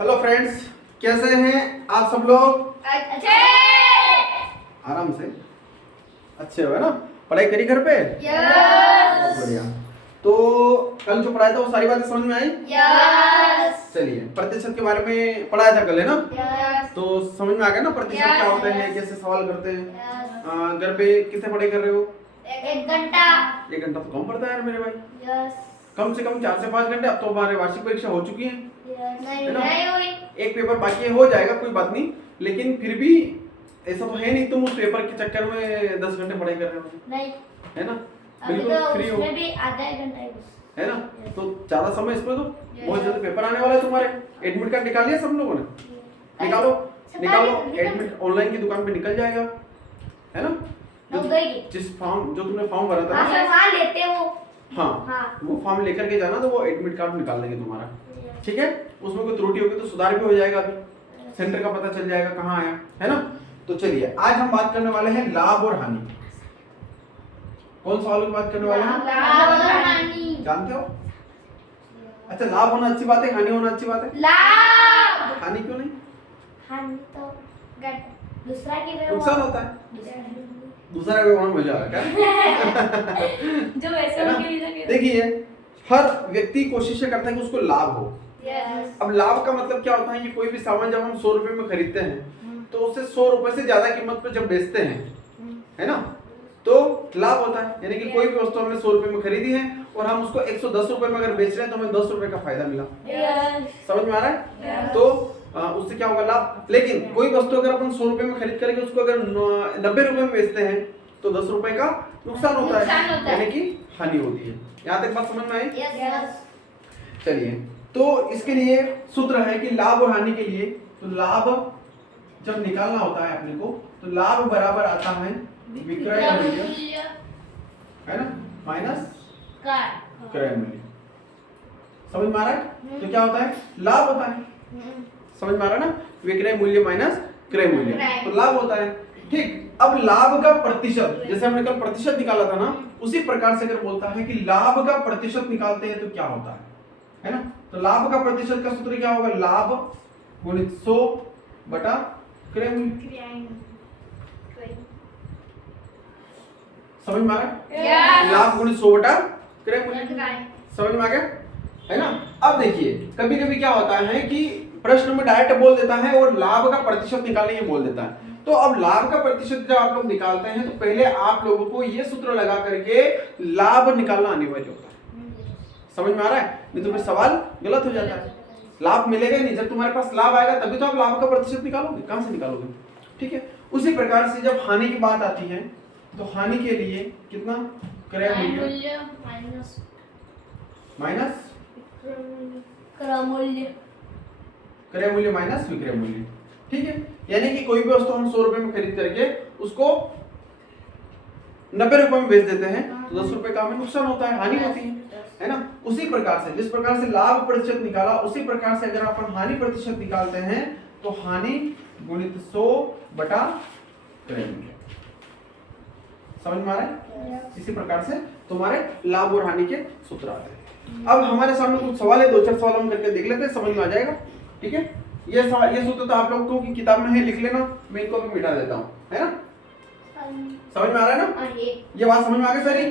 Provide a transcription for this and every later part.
Hello friends, कैसे हैं आप सब लोग? अच्छे। आराम से अच्छे हो, है ना? पढ़ाई करी घर पे? यस। बढ़िया। तो कल जो पढ़ाया था वो सारी बातें समझ में आई? यस। चलिए, प्रतिशत के बारे में पढ़ाया था कल, है ना? यस। तो समझ में आ गया ना प्रतिशत Yes, क्या होते हैं, yes. कैसे सवाल करते हैं? यस। घर पे कितने पढ़ाई कर रहे हो? 1 घंटा। 1 घंटा तो कम पड़ता है यार मेरे भाई। यस। कम से कम 4 से 5 घंटे। अब तो हमारे वार्षिक परीक्षा हो चुकी है, नहीं है ना? नहीं हुई। एक पेपर बाकी है, हो जाएगा, कोई बात नहीं। लेकिन फिर भी ऐसा तो है नहीं तुम उस पेपर के चक्कर में 10 घंटे पढ़ाई कर रहे हो, नहीं। है ना? अभी बिल्कुल तो फ्री हो, उसमें भी आधा 1 घंटा ही बस। है ना? Yes. तो ज्यादा समय इसमें तो Yes. बहुत जल्दी पेपर आने वाला है तुम्हारे। एडमिट कार्ड निकाल लिया सब लोगों ने? निकालो निकालो, एडमिट ऑनलाइन की दुकान पे निकल जाएगा, है ना? हो गई। जिस फॉर्म जो तुमने फॉर्म भरा था हाँ ना, सर, हाँ लेते हो। हाँ, हाँ। वो फॉर्म लेकर के जाना, तो वो एडमिट कार्ड निकाल देंगे तुम्हारा, ठीक है? उसमें कोई त्रुटि होगी तो सुधार भी हो जाएगा, अभी सेंटर का पता चल जाएगा कहाँ आया, है ना? तो चलिए, आज हम बात करने वाले हैं लाभ और हानि। कौन सवालों की बात करने वाले हैं? लाभ और हानि। जानते हो? अच्छा, लाभ होना अच्छी बात है, हानि होना अच्छी बात है? लाभ। हानि क्यों नहीं? हानि तो दूसरा की नुकसान होता है, दूसरा का होना मजा आता है। जो वैसे है ना? उनके लिए देखिए, हर व्यक्ति कोशिश करता है कि उसको लाभ हो। यस। अब लाभ का मतलब क्या होता है कि कोई भी सामान जब हम 100 रुपए में खरीदते हैं तो उसे 100 रुपए से ज्यादा कीमत पर जब बेचते हैं, है ना, तो लाभ होता है। यानी कि कोई भी वस्तु हमने 100 रुपए में खरीदी है और हम उसको 110 रुपए में अगर बेच रहे हैं तो हमें 10 रुपए का फायदा मिला। समझ में आ रहा है? तो उससे क्या होगा? लाभ। लेकिन कोई वस्तु अगर अपन 100 रुपए में खरीद करके उसको अगर 90 रुपए में बेचते हैं तो 10 रुपए का नुकसान होता है, यानी कि हानि होती है। यहाँ तक बात समझ में आई? यस। चलिए, तो इसके लिए सूत्र है कि लाभ और हानि के लिए, तो लाभ जब निकालना होता है अपने को, तो लाभ बराबर आता है विक्रय मूल्य, है ना, माइनस क्रय मूल्य। समझ में आ रहा है? तो क्या होता है? लाभ होता है। समझ में आ रहा है ना? विक्रय मूल्य माइनस क्रय मूल्य, तो लाभ होता है। ठीक। अब लाभ का प्रतिशत, जैसे हमने कल प्रतिशत निकाला था ना, उसी प्रकार से अगर बोलता है कि लाभ का प्रतिशत निकालते हैं तो क्या होता है ना? तो लाभ का प्रतिशत का सूत्र क्या होगा? लाभ गुणित 100 बटा क्रय मूल्य। समझ में आ रहा है? लाभ गुणित 100 बटा क्रय मूल्य। समझ में आ गया, है ना? अब देखिए, कभी कभी क्या होता है कि प्रश्न में डायरेक्ट बोल देता है और लाभ का प्रतिशत निकालने के बोल देता है। तो अब लाभ का प्रतिशत जब आप लोग निकालते हैं तो पहले आप लोगों को ये सूत्र लगा करके लाभ निकालना अनिवार्य होता है। समझ में आ रहा है? नहीं तो फिर सवाल गलत हो जाता है। लाभ मिलेगा नहीं, जब तुम्हारे पास लाभ आएगा तभी तो आप लाभ का प्रतिशत निकालोगे, कहां से निकालोगे? ठीक है। उसी प्रकार से जब हानि की बात आती है तो हानि के लिए कितना? क्रय मूल्य माइनस क्रय मूल्य माइनस विक्रय मूल्य। ठीक है। यानी कि कोई भी वस्तु हम 100 रुपए में खरीद करके उसको 90 रुपए में बेच देते हैं तो 10 रुपए का हमें नुकसान होता है, हानि होती है ना? उसी प्रकार से जिस प्रकार से लाभ प्रतिशत निकाला, उसी प्रकार से अगर अपन हानि प्रतिशत निकालते हैं तो हानि गुणित 100 बटा क्रय मूल्य। समझ में आ रहा है? इसी प्रकार से तुम्हारे लाभ और हानि के सूत्र आते हैं। अब हमारे सामने कुछ सवाल है, 2-4 सवाल हम करके देख लेते हैं, समझ में आ जाएगा। ठीक है। ये सूत्र तो आप लोग को की किताब में है, लिख लेना, मैं इनको भी मिटा देता हूँ, है ना? समझ में आ रहा है ना? ये बात समझ में आ गई सारी?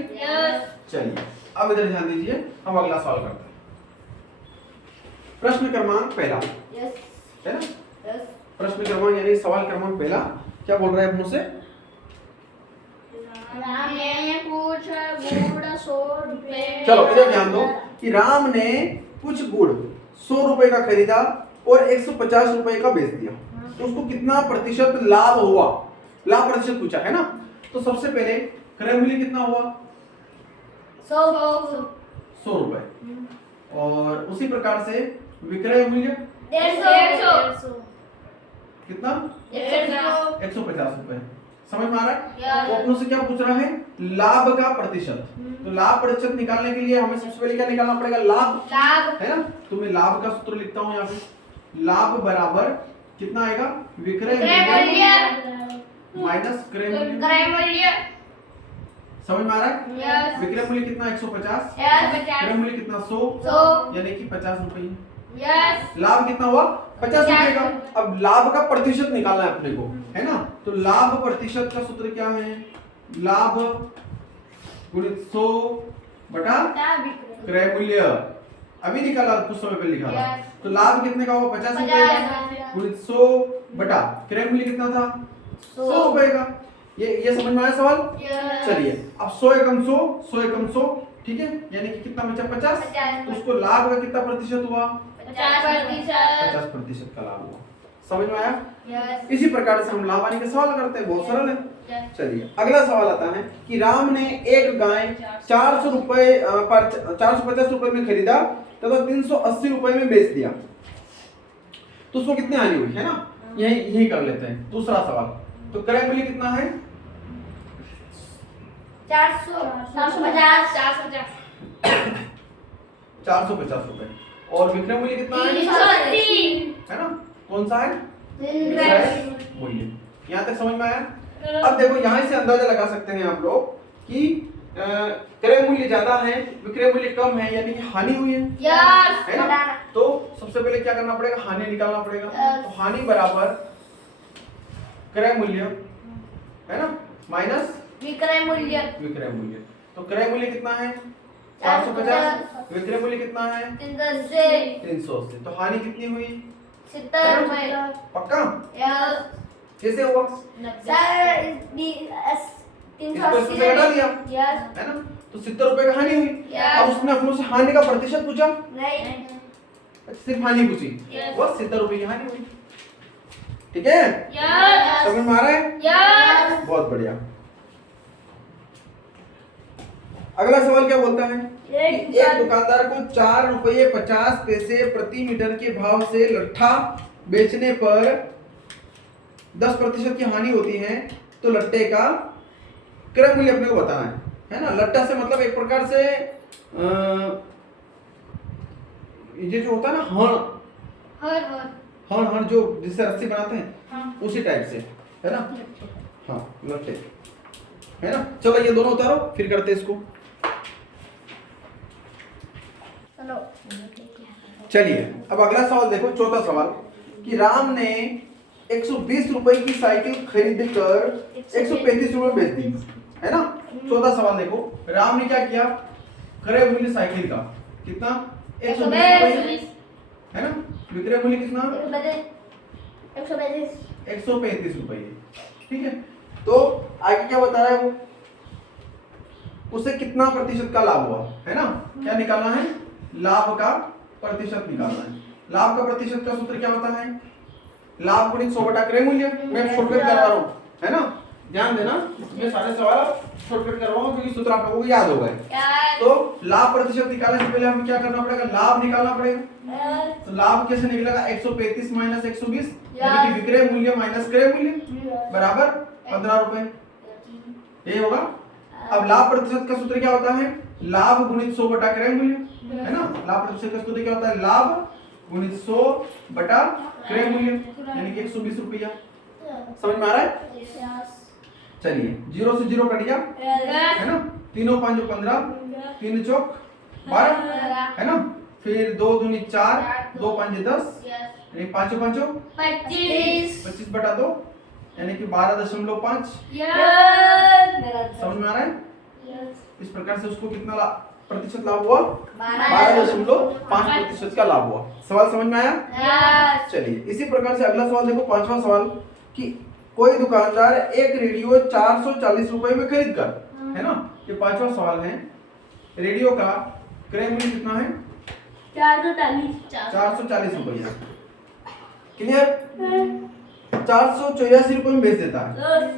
चलिए, अब इधर ध्यान दीजिए, हम अगला सवाल करते हैं। प्रश्न क्रमांक पहला, है ना? प्रश्न क्रमांक यानी सवाल क्रमांक पहला क्या बोल रहा है अपनों से? चलो इधर ध्यान दो कि राम ने कुछ गुड़ 100 रुपए का खरीदा और 150 रुपए का बेच दिया, तो उसको कितना प्रतिशत लाभ हुआ? लाभ प्रतिशत पूछा है ना? तो सबसे पहले क्रय मूल्य कितना हुआ? 100 रुपए। और उसी प्रकार से विक्रय मूल्य 150 कितना? 150 रुपए। समझ में आ रहा है? Yeah. वो अपनों से क्या पूछ रहा है? लाभ का प्रतिशत। तो लाभ प्रतिशत निकालने के लिए हमें सबसे पहले क्या निकालना पड़ेगा? लाभ, है ना? तो मैं लाभ का सूत्र लिखता हूं यहाँ पे। लाभ बराबर कितना आएगा? विक्रय मूल्य माइनस क्रय मूल्य। समझ में आ रहा है? Yes. विक्रय मूल्य कितना? 150। Yes. क्रय मूल्य कितना? 100, 100, यानी कि 50 रुपए। यस लाभ कितना हुआ 50 रुपए का। अब लाभ का प्रतिशत निकालना है अपने को, है ना। तो लाभ प्रतिशत का सूत्र क्या है, लाभ गुणित 100 बटा क्रय मूल्य। अभी निकाला, कुछ समय पहले लिखा था। तो लाभ कितने का हुआ 50 रुपए गुणित 100 बटा क्रय मूल्य कितना था 100 रुपए का। ये समझ में आया सवाल। चलिए अब 100 एकम 100, 100 एकम 100, ठीक है, यानी कि कितना बचा 50। तो उसको लाभ का कितना प्रतिशत हुआ 50% का लाभ हुआ। समझ में आया। इसी प्रकार से हम लाभ हानि के सवाल करते हैं, बहुत सरल है। चलिए अगला सवाल आता है कि राम ने एक गाय 450 रुपए में खरीदा तथा 380 रुपए में बेच दिया, तो उसको कितनी हानि हुई, है ना। यही कर लेते हैं दूसरा सवाल। तो क्रय मूल्य कितना है 450 रुपए, और विक्रय मूल्य कितना है ना, कौन सा है क्रय मूल्य। यहाँ तक समझ में आया। अब देखो यहाँ से अंदाजा लगा सकते हैं आप लोग कि क्रय मूल्य ज्यादा है विक्रय मूल्य कम है, यानी कि हानि हुई है ना। तो सबसे पहले क्या करना पड़ेगा, हानि निकालना पड़ेगा। तो हानि बराबर क्रय मूल्य, है ना, माइनस विक्रय मूल्य। तो क्रय मूल्य कितना है 450, विक्रय मूल्य कितना है 380। तो हानि कितनी हुई 70 रुपए। पक्का। कैसे हुआ, इसको इसमें से घटा दिया, है ना। तो 70 रुपए का हानि हुई। अब उसने अपनों से हानि का प्रतिशत पूछा, सिर्फ हानि पूछी, बस 70 रुपए की हानि हुई। ठीक है, समझ में आ रहा है। बहुत बढ़िया। अगला सवाल क्या बोलता है कि एक दुकानदार को 4 रुपये 50 पैसे प्रति मीटर के भाव से लट्ठा बेचने पर 10% की हानि होती है, तो लट्टे का क्रय मूल्य अपने को बताना है ना। लट्टा से मतलब एक प्रकार से ये जो होता है ना हण जो जिससे रस्सी बनाते हैं, उसी टाइप से, है ना। हाँ लट्टे, है ना। चलो ये दोनों उतारो, फिर करते हैं इसको। चलिए अब अगला सवाल देखो, चौथा सवाल कि राम ने 120 रुपए की साइकिल खरीद कर 135 रुपए बेच दी, है ना। चौथा सवाल देखो, राम ने क्या किया, क्रय मूल्य साइकिल का कितना 120 रुपए, है ना। विक्रय मूल्य कितना 135 रुपए, ठीक है। तो आगे क्या बता रहा है वो, उसे कितना प्रतिशत का लाभ हुआ, है ना। क्या निकालना है, लाभ का प्रतिशत निकालना है। लाभ का प्रतिशत का सूत्र क्या होता है, लाभ गुणित 100 बटा क्रय मूल्य। मैं शॉर्टकट करवा रहा हूँ, है ना, ध्यान देना। मैं सारे सवाल शॉर्टकट कर रहा हूँ क्योंकि सूत्र आप लोगों को याद हो गए। तो लाभ प्रतिशत निकालने से पहले हमें क्या करना पड़ेगा, लाभ निकालना पड़ेगा। तो लाभ कैसे निकलेगा, 135 माइनस 120, यानी कि विक्रय मूल्य माइनस क्रय मूल्य बराबर 15 रुपए, ये होगा। अब लाभ प्रतिशत का सूत्र क्या होता है, लाभ गुणित 100 बटा क्रय मूल्य, है ना। लाभ प्रतिशत का सूत्र क्या होता है, लाभ गुणित 100 बटा क्रय मूल्य, यानी कि 120 रुपया। समझ में आ रहा है। चलिए 0 से 0 कट गया, है ना। 3 5 15, 3 चौक 12, है ना। फिर 2 दूनी 4, 2 5 10, यानी 5 5 25 बटा 2, यानी कि 12.5। समझ में आ रहा है। इस प्रकार से उसको कितना प्रतिशत लाभ हुआ, 12.5% का लाभ हुआ। सवाल समझ में आया। चलिए इसी प्रकार से अगला सवाल देखो, पांचवा सवाल कि कोई दुकानदार एक रेडियो 440 रुपए में खरीद कर, है ना। ये पांचवा सवाल है, रेडियो का क्रय मूल्य कितना है 440 रुपया। क्लियर, 484 रुपए में बेच देता है,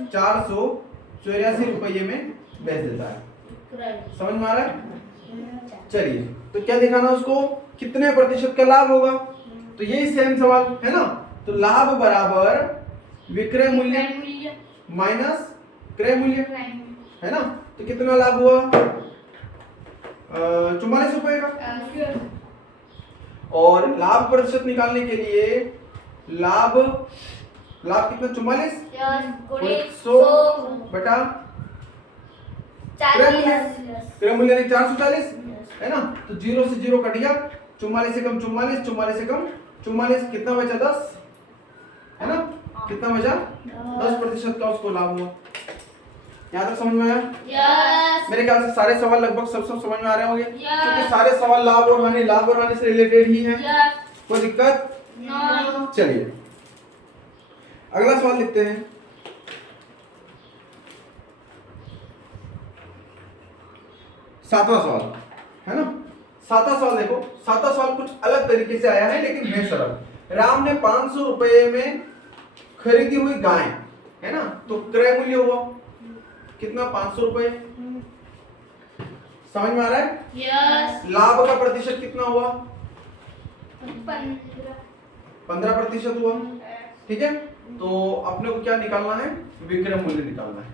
484 रुपये में बेच देता है। समझ में आ रहा है। चलिए तो क्या दिखाना उसको, कितने प्रतिशत का लाभ होगा। तो यही सेम सवाल है ना। तो लाभ बराबर विक्रय मूल्य माइनस क्रय मूल्य, है ना। तो कितना लाभ हुआ 44 रुपए का। और लाभ प्रतिशत निकालने के लिए लाभ कितना 44 100 बटा क्रय मूल्य 440, है ना। तो 0 से 0 कट गया, 44 से कम 44, 44 से कम 44, कितना बचा 10, है ना? कितना बचा 10% का उसको लाभ हुआ। यहाँ तक समझ में आया? यस। मेरे ख्याल से सारे सवाल लगभग सब समझ में आ रहे होंगे, Yes. क्योंकि सारे सवाल लाभ और हानि से रिलेटेड ही हैं। यस। कोई दिक्कत? नो। चलिए अगला सवाल लिखते हैं। सातवां सवाल, है ना? सातवां सवाल देखो, सातवां सवाल कुछ अलग तरीके से आया है लेकिन है सरल। राम ने 500 रुपए में खरीदी हुई गाय, है ना, तो क्रय मूल्य हुआ कितना? 500 रुपए। समझ में आ रहा है? यस। लाभ का प्रतिशत कितना हुआ? 15% हुआ। ठीक है, तो अपने को क्या निकालना है? विक्रय मूल्य निकालना है।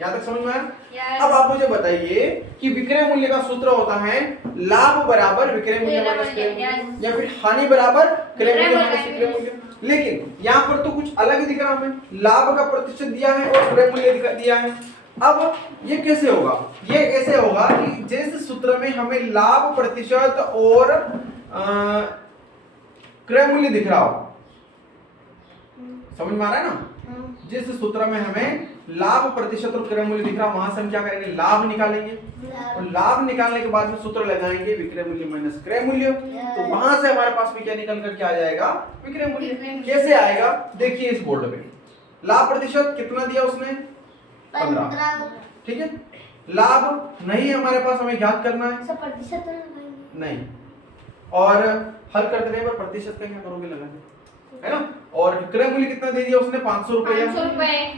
यहाँ तक समझ में आया? यस। अब आप मुझे बताइए कि विक्रय मूल्य का सूत्र होता है लाभ बराबर विक्रय मूल्य माइनस क्रय मूल्य, या फिर हानि बराबर क्रय मूल्य माइनस विक्रय मूल्य। लेकिन यहाँ पर तो कुछ अलग ही दिख रहा है, लाभ का प्रतिशत दिया है और क्रय मूल्य दिया है। अब ये कैसे होगा? ये ऐसे होगा कि जिस सूत्र में हमें लाभ प्रतिशत और क्रय मूल्य दिख रहा हो, समझ में आ रहा है ना? जिस सूत्र में हमें लाभ प्रतिशत और क्रय मूल्य दिख रहा है, वहां से हम क्या करेंगे? लाभ निकालेंगे, और लाभ निकालने के बाद में सूत्र लगाएंगे विक्रय मूल्य माइनस क्रय मूल्य। तो वहां से हमारे पास में क्या निकल कर क्या आ जाएगा? विक्रय मूल्य। कैसे आएगा? देखिए इस बोर्ड पे लाभ प्रतिशत कितना दिया उसने? 15। ठीक है, लाभ नहीं हमारे पास, हमें ज्ञात करना है। प्रतिशत नहीं, और हल करते रहे पर प्रतिशत का क्या करोगे? लगा है ना? और क्रय मूल्य कितना दे दिया उसने? 500 रुपए,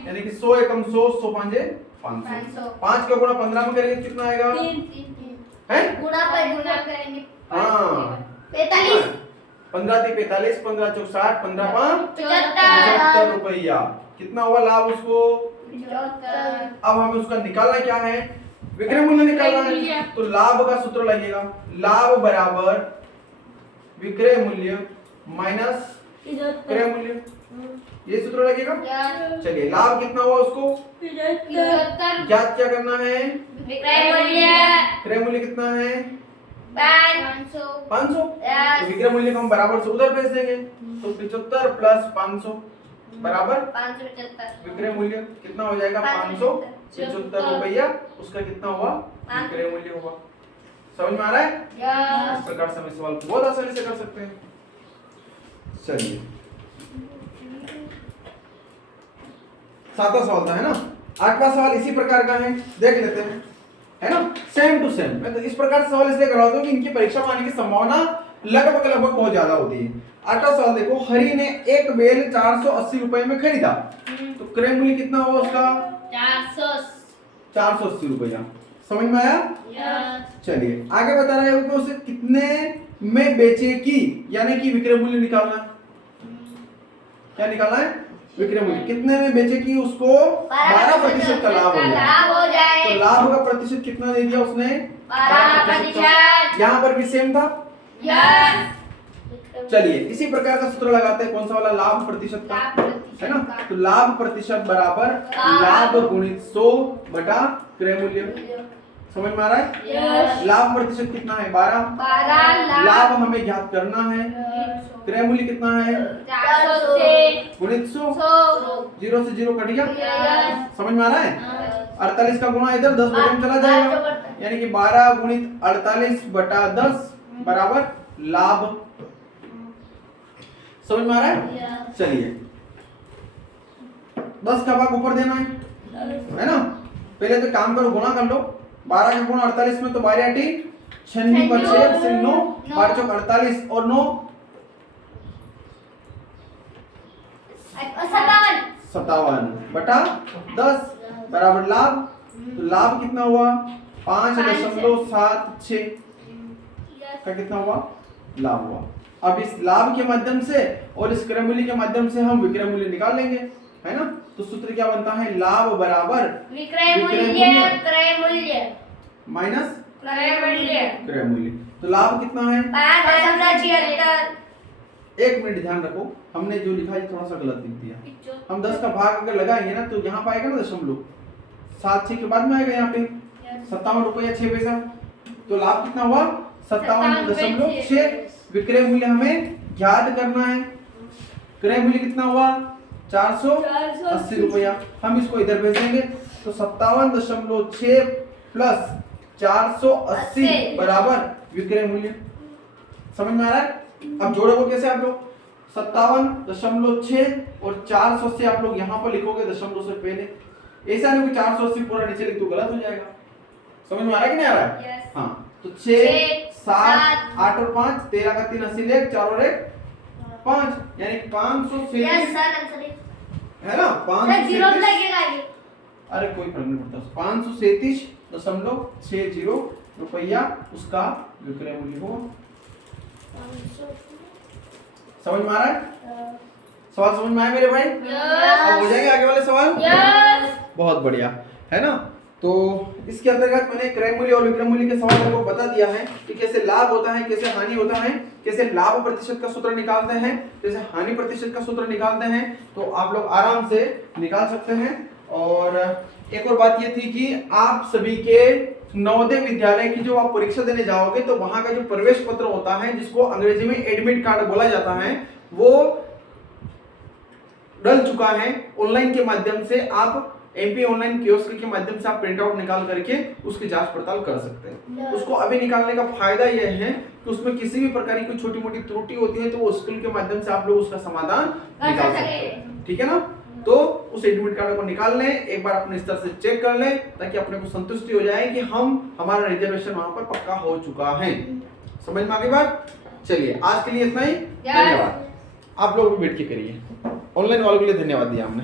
यानी कि 100 एकम 100, 100 पांचे 500। 5 का गुणा 15 में करेंगे कितना आएगा? है गुणा पर गुणा करेंगे। हाँ 45। 15 × 45, 15 × 60, 15 × 75। 75 रुपया। कितना हुआ लाभ उसको? 75। अब हमें उसका निकालना क्या है? विक्रय मूल्य निकालना है। तो लाभ का सूत्र लगेगा, लाभ बराबर विक्रय मूल्य माइनस क्रय मूल्य, ये सूत्र लगेगा। चलिए लाभ कितना हुआ उसको? 75। ज्ञात क्या करना है? विक्रय मूल्य क्रय मूल्य कितना है? 500। 500। तो विक्रय मूल्य को हम बराबर से उधर भेज देंगे, तो 75 प्लस 500 बराबर 575। विक्रय मूल्य कितना हो जाएगा? 575 रुपया। उसका कितना हुआ? विक्रय मूल्य हुआ। समझ में आ रहा है? इस प्रकार से हम इस सवाल को बहुत आसानी से कर सकते हैं। चलिए सातवां सवाल था, है ना? आठवां सवाल इसी प्रकार का है, देख लेते हैं, है ना? Same to same. मैं तो इस प्रकार से सवाल इसलिए करवाता हूं कि इनकी परीक्षा में आने की संभावना लगभग बहुत ज्यादा होती है। आठवां सवाल देखो, हरि ने एक बेल 480 रुपए में खरीदा, तो क्रय मूल्य कितना हुआ उसका? 480 रुपया। समझ में आया? चलिए आगे बता रहा है कि उसे कितने में बेचेगी, यानी कि विक्रय मूल्य निकालना है। क्या निकालना है? विक्रय मूल्य। कितने में बेचेगी उसको? 12% का लाभ हो जाए। तो लाभ का प्रतिशत कितना दे दिया उसने? 12%। यहाँ पर भी सेम था। चलिए इसी प्रकार का सूत्र लगाते हैं, कौन सा वाला? लाभ प्रतिशत का, है ना? तो लाभ प्रतिशत बराबर लाभ गुणित 100 बटा क्रय मूल्य। समझ में आ रहा है? लाभ प्रतिशत कितना है? 12। लाभ हमें ज्ञात करना है। क्रय मूल्य कितना है? 400 से गुणित 100। 0 से 0 कट गया। Yes. समझ में आ रहा है? 48 का गुणा इधर 10 बटे में चला जाएगा, यानी कि 12 गुणित 48 बटा 10 बराबर लाभ। समझ में आ रहा है? चलिए 10 का भाग ऊपर देना है ना? पहले तो काम करो, गुणा कर लो। 12 का गुणा 48 में, तो 12 8 96 पर 6 से 9, 12 चौक 48 और 9 57 बटा 10 बराबर लाभ। तो लाभ कितना हुआ? 5.76 का कितना हुआ? लाभ हुआ। अब इस लाभ के माध्यम से और इस क्रय मूल्य के माध्यम से हम विक्रय मूल्य निकाल लेंगे, है ना? तो सूत्र क्या बनता है? लाभ बराबर विक्रय मूल्य क्रय मूल्य माइनस क्रय मूल्य। क्रय मूल्य। तो लाभ कितना है? 5.76। एक मिनट ध्यान रखो, हमने जो लिखा है थोड़ा सा गलत लिख दिया। हम 10 का भाग अगर लगाएंगे ना, तो यहाँ पाएगा ना दशमलव, 7 6 के बाद में आएगा यहाँ पे 57 रुपया 6 पैसा। तो लाभ कितना हुआ? 57.6 विक्रय मूल्य हमें ज्ञात करना है। क्रय मूल्य कितना हुआ 480 रुपया। हम इसको इधर भेजेंगे तो 57.6 प्लस 480 बराबर विक्रय मूल्य। समझ में आ रहा है? अब जोड़ोगे कैसे आप लोग 57.6 और 480 आप लोग यहाँ पर लिखोगे दशमलव से पहले। ऐसा नहीं कि 480 पूरा नीचे लिख तो गलत हो जाएगा। समझ में आ रहा है कि नहीं आ रहा है? Yes. हाँ तो 6 7 8 और 5 13 का 3 80 ले 4 और 1 5 यानी 537 यस सर आंसर है ना सर जीरो 537 लगेगा आगे। अरे कोई फर्क नहीं पड़ता 537.60 रुपया उसका विक्रय मूल्य होगा। समझ में आ रहा है? सवाल समझ में आया मेरे भाई? अब हो जाएंगे आगे वाले सवाल? यस बहुत बढ़िया है ना। तो इसके अंतर्गत मैंने क्रय मूल्य और विक्रय मूल्य के सवाल को बता दिया है कि कैसे लाभ होता है, कैसे हानि होता है, कैसे लाभ प्रतिशत का सूत्र निकालते हैं, कैसे हानि प्रतिशत का सूत्र निकालते हैं। तो आप लोग आराम से निकाल सकते हैं। और एक और बात ये थी कि आप सभी के नवोदय विद्यालय की जो आप परीक्षा देने जाओगे तो वहां का जो प्रवेश पत्र होता है जिसको अंग्रेजी में एडमिट कार्ड बोला जाता है वो डल चुका है। ऑनलाइन के माध्यम से आप एमपी ऑनलाइन कियोस्क के माध्यम से आप प्रिंट आउट निकाल करके उसकी जांच पड़ताल कर सकते हैं। उसको अभी निकालने का फायदा यह है कि उसमें किसी भी प्रकार की कोई छोटी मोटी त्रुटि होती है तो वो स्कूल के माध्यम से आप लोग उसका समाधान निकाल सकते हैं। ठीक है ना। तो उस एडमिट कार्ड को निकाल लें, एक बार अपने स्तर से चेक कर लें ताकि अपने को संतुष्टि हो जाए कि हमारा रिजर्वेशन वहां पर पक्का हो चुका है। समझ में आ गई बात? चलिए आज के लिए इतना ही। धन्यवाद। आप लोग भी बैठ के करिए। ऑनलाइन वालों के लिए धन्यवाद दिया हमने।